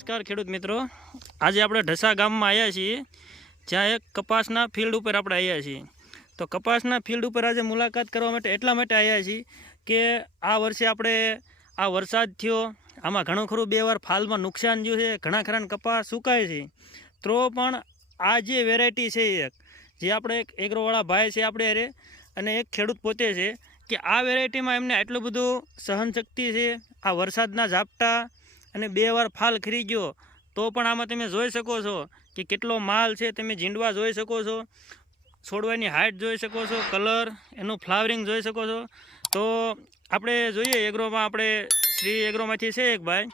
નમસ્કાર ખેડૂત મિત્રો, આજે આપણે ઢસા ગામમાં આવ્યા છીએ, જ્યાં એક કપાસના ફિલ્ડ ઉપર આપણે આવ્યા છીએ. તો કપાસના ફિલ્ડ ઉપર આજે મુલાકાત કરવા માટે એટલા માટે આવ્યા છીએ કે આ વર્ષે આપણે આ વરસાદ થયો, આમાં ઘણું ખરું બે વાર ફાલમાં નુકસાન થયું છે, ઘણા ખરા કપાસ સુકાય છે. તો પણ આ જે વેરાયટી છે એક જે આપણે એક એગ્રોવાળા ભાઈ છે આપણે અરે અને એક ખેડૂત પોતે છે કે આ વેરાયટીમાં એમને આટલું બધું સહનશક્તિ છે. આ વરસાદના ઝાપટા અને બે વાર ફાલ ખરી ગયો તો પણ આમાં તમે જોઈ શકો છો કે કેટલો માલ છે. તમે ઝીંડવા જોઈ શકો છો, છોડવાની હાઇટ જોઈ શકો છો, કલર, એનું ફ્લાવરિંગ જોઈ શકો છો. તો આપણે જોઈએ એગ્રોમાં, આપણે શ્રી એગ્રોમાંથી છે એક ભાઈ.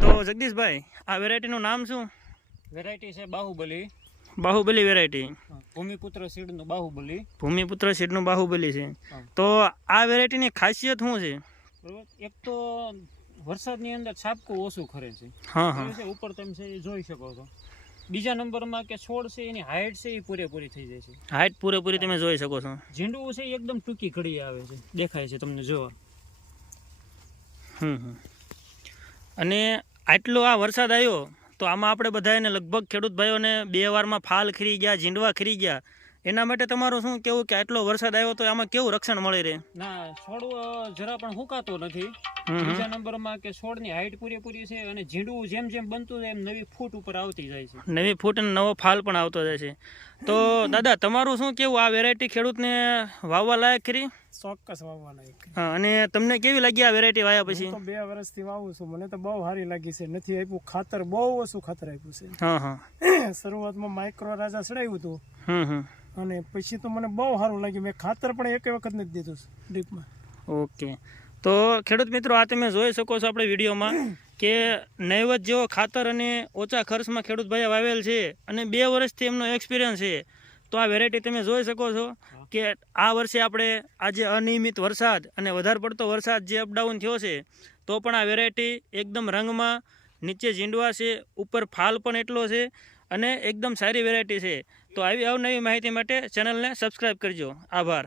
તો જગદીશભાઈ, આ વેરાયટીનું નામ શું? વેરાયટી છે બાહુબલી. બાહુબલી વેરાયટી, ભૂમિપુત્ર સીડનું બાહુબલી. ભૂમિપુત્ર સીડનું બાહુબલી છે. તો આ વેરાયટીની ખાસિયત શું છે? બરોબર, એક તો વરસાદની અંદર છાપકું ઓછું ખરે છે. હા હા, ઉપર તમે છે એ જોઈ શકો છો. બીજા નંબરમાં કે છોડ છે એની હાઇટ છે એ પૂરેપૂરી થઈ જાય છે. હાઇટ પૂરેપૂરી તમે જોઈ શકો છો. ઝીંડવું છે એ એકદમ ટૂંકી ઘડી આવે છે, દેખાય છે તમને જોવા. અને આટલો આ વરસાદ આવ્યો તો આમાં આપણે બધાને લગભગ ખેડૂત ભાઈઓને બે વારમાં ફાલ ખરી ગયા, ઝીંડવા ખરી ગયા. એના માટે તમારું શું કેવું કે આટલો વરસાદ આવ્યો તો આમાં કેવું રક્ષણ મળી રહે? ના, છોડ જરા પણ હુકાતો નથી. બીજા નંબરમાં કે છોડની હાઇટ પૂરેપૂરી છે અને ઝીંડવું જેમ જેમ બનતું જાય એમ નવી ફૂટ ઉપર આવતી જાય છે. નવી ફૂટ અને નવો ફાલ પણ આવતો જાય છે. તો દાદા, તમારું શું કેવું, આ વેરાયટી ખેડૂતને વાવવા લાયક ખરી? ચોક્કસ વાવવા લાયક. હા, અને તમને કેવી લાગી આ વેરાયટી વાયા પછી? તો 2 વર્ષથી વાવું છું, મને તો બહુ સારી લાગી છે. નથી આપ્યું ખાતર, બહુ ઓછું ખાતર આપ્યું છે. હા હા, શરૂઆતમાં માઇક્રો રાજા ચડાવ્યું હતું. હમ, અને પછી તો મને બહુ સારું લાગ્યું. મેં ખાતર પણ એક વખત નથી દીધું ડ્રીપમાં. ઓકે. તો ખેડૂત મિત્રો, આ તમે જોઈ શકો છો આપણે વિડીયોમાં કે નૈવત જેવો ખાતર અને ઓછા ખર્ચમાં ખેડૂત ભાઈએ વાવેલ છે અને 2 વર્ષથી એમનો એક્સપિરિયન્સ છે. તો આ વેરાયટી તમે જોઈ શકો છો કે આ વર્ષે આપણે આજે અનિયમિત વરસાદ અને વધારે પડતો વરસાદ જે અપડાઉન થયો છે તો પણ આ વેરાયટી એકદમ રંગમાં, નીચે ઝીંડવા છે, ઉપર ફાલ પણ એટલો છે અને એકદમ સારી વેરાયટી છે. તો આવી અવનવી માહિતી માટે ચેનલને સબસ્ક્રાઈબ કરજો. આભાર.